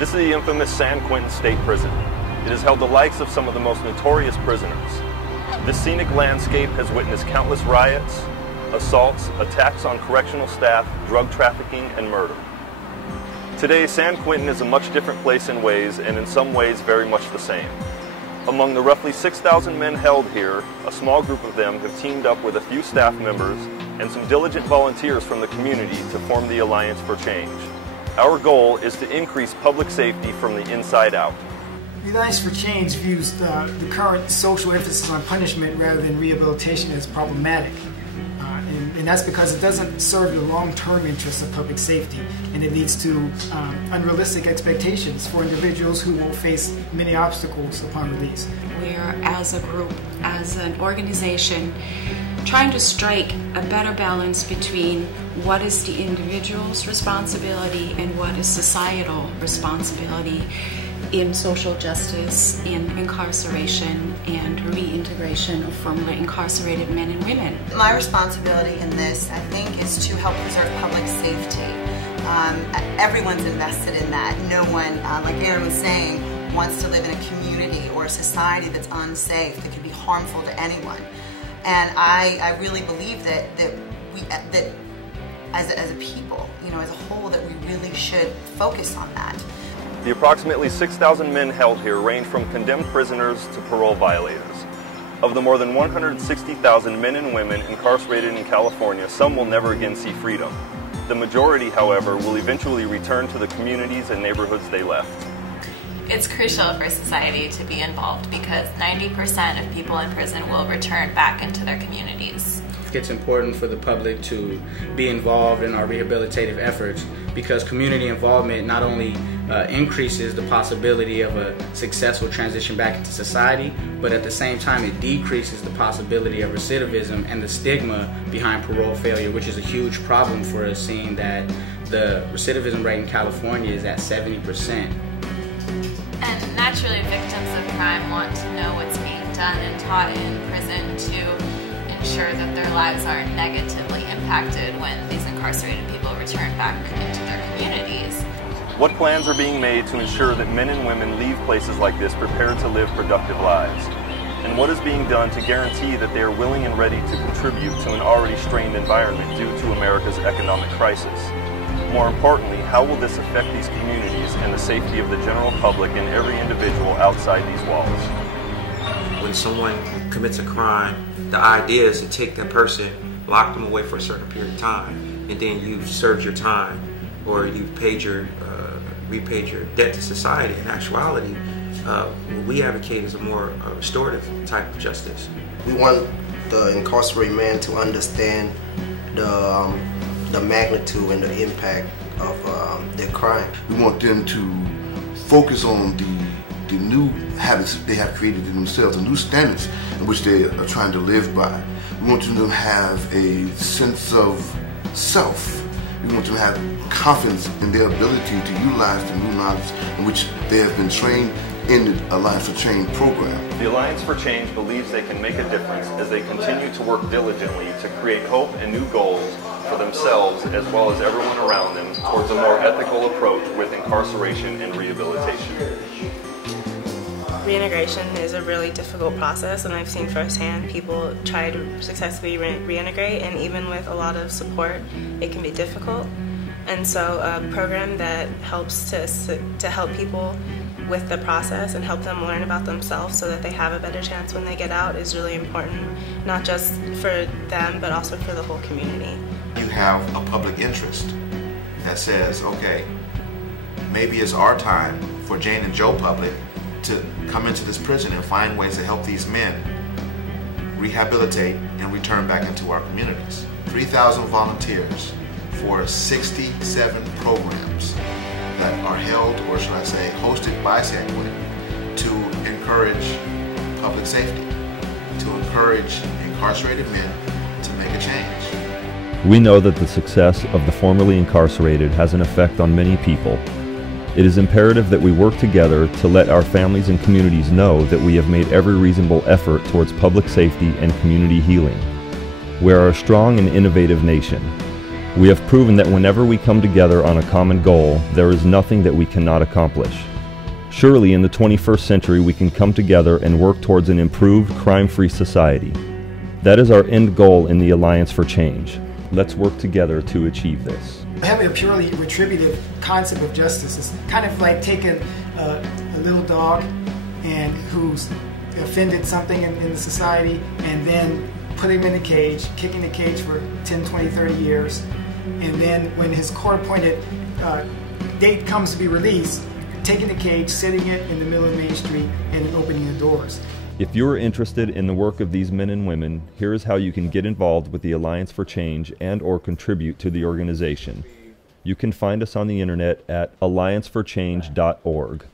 This is the infamous San Quentin State Prison. It has held the likes of some of the most notorious prisoners. This scenic landscape has witnessed countless riots, assaults, attacks on correctional staff, drug trafficking, and murder. Today, San Quentin is a much different place in ways, and in some ways very much the same. Among the roughly 6,000 men held here, a small group of them have teamed up with a few staff members and some diligent volunteers from the community to form the Alliance for Change. Our goal is to increase public safety from the inside out. The Alliance for Change views the current social emphasis on punishment rather than rehabilitation as problematic. And that's because it doesn't serve the long-term interests of public safety, and it leads to unrealistic expectations for individuals who will face many obstacles upon release. We are, as a group, as an organization, trying to strike a better balance between what is the individual's responsibility and what is societal responsibility in social justice, in incarceration and reintegration of formerly incarcerated men and women. My responsibility in this, I think, is to help preserve public safety. Everyone's invested in that. No one, like Aaron was saying, wants to live in a community or a society that's unsafe, that could be harmful to anyone. And I really believe that as a people, as a whole, that we really should focus on that. The approximately 6,000 men held here range from condemned prisoners to parole violators. Of the more than 160,000 men and women incarcerated in California, some will never again see freedom. The majority, however, will eventually return to the communities and neighborhoods they left. It's crucial for society to be involved because 90% of people in prison will return back into their communities. It's important for the public to be involved in our rehabilitative efforts because community involvement not only increases the possibility of a successful transition back into society, but at the same time it decreases the possibility of recidivism and the stigma behind parole failure, which is a huge problem for us, seeing that the recidivism rate in California is at 70%. And naturally, victims of crime want to know what's being done and taught in prison to ensure that their lives aren't negatively impacted when these incarcerated people return back into their communities. What plans are being made to ensure that men and women leave places like this prepared to live productive lives? And what is being done to guarantee that they are willing and ready to contribute to an already strained environment due to America's economic crisis? More importantly, how will this affect these communities and the safety of the general public and every individual outside these walls? When someone commits a crime, the idea is to take that person, lock them away for a certain period of time, and then you've served your time or you've paid repaid your debt to society. In actuality, what we advocate is a more restorative type of justice. We want the incarcerated man to understand the magnitude and the impact of their crime. We want them to focus on the new habits they have created in themselves, the new standards in which they are trying to live by. We want them to have a sense of self. We want them to have confidence in their ability to utilize the new knowledge in which they have been trained in the Alliance for Change program. The Alliance for Change believes they can make a difference as they continue to work diligently to create hope and new goals for themselves as well as everyone around them towards a more ethical approach with incarceration and rehabilitation. Reintegration is a really difficult process, and I've seen firsthand people try to successfully reintegrate, and even with a lot of support it can be difficult. And so a program that helps to help people with the process and help them learn about themselves so that they have a better chance when they get out is really important, not just for them but also for the whole community. You have a public interest that says, okay, maybe it's our time for Jane and Joe Public to come into this prison and find ways to help these men rehabilitate and return back into our communities. 3,000 volunteers for 67 programs that are held, or should I say, hosted by San Quentin to encourage public safety, to encourage incarcerated men to make a change. We know that the success of the formerly incarcerated has an effect on many people. It is imperative that we work together to let our families and communities know that we have made every reasonable effort towards public safety and community healing. We are a strong and innovative nation. We have proven that whenever we come together on a common goal, there is nothing that we cannot accomplish. Surely in the 21st century we can come together and work towards an improved, crime-free society. That is our end goal in the Alliance for Change. Let's work together to achieve this. Having a purely retributive concept of justice is kind of like taking a little dog and who's offended something in the society and then putting him in a cage, kicking the cage for 10, 20, 30 years, and then when his court-appointed date comes to be released, taking the cage, setting it in the middle of Main Street, and then opening the doors. If you are interested in the work of these men and women, here is how you can get involved with the Alliance for Change and/or contribute to the organization. You can find us on the internet at allianceforchange.org.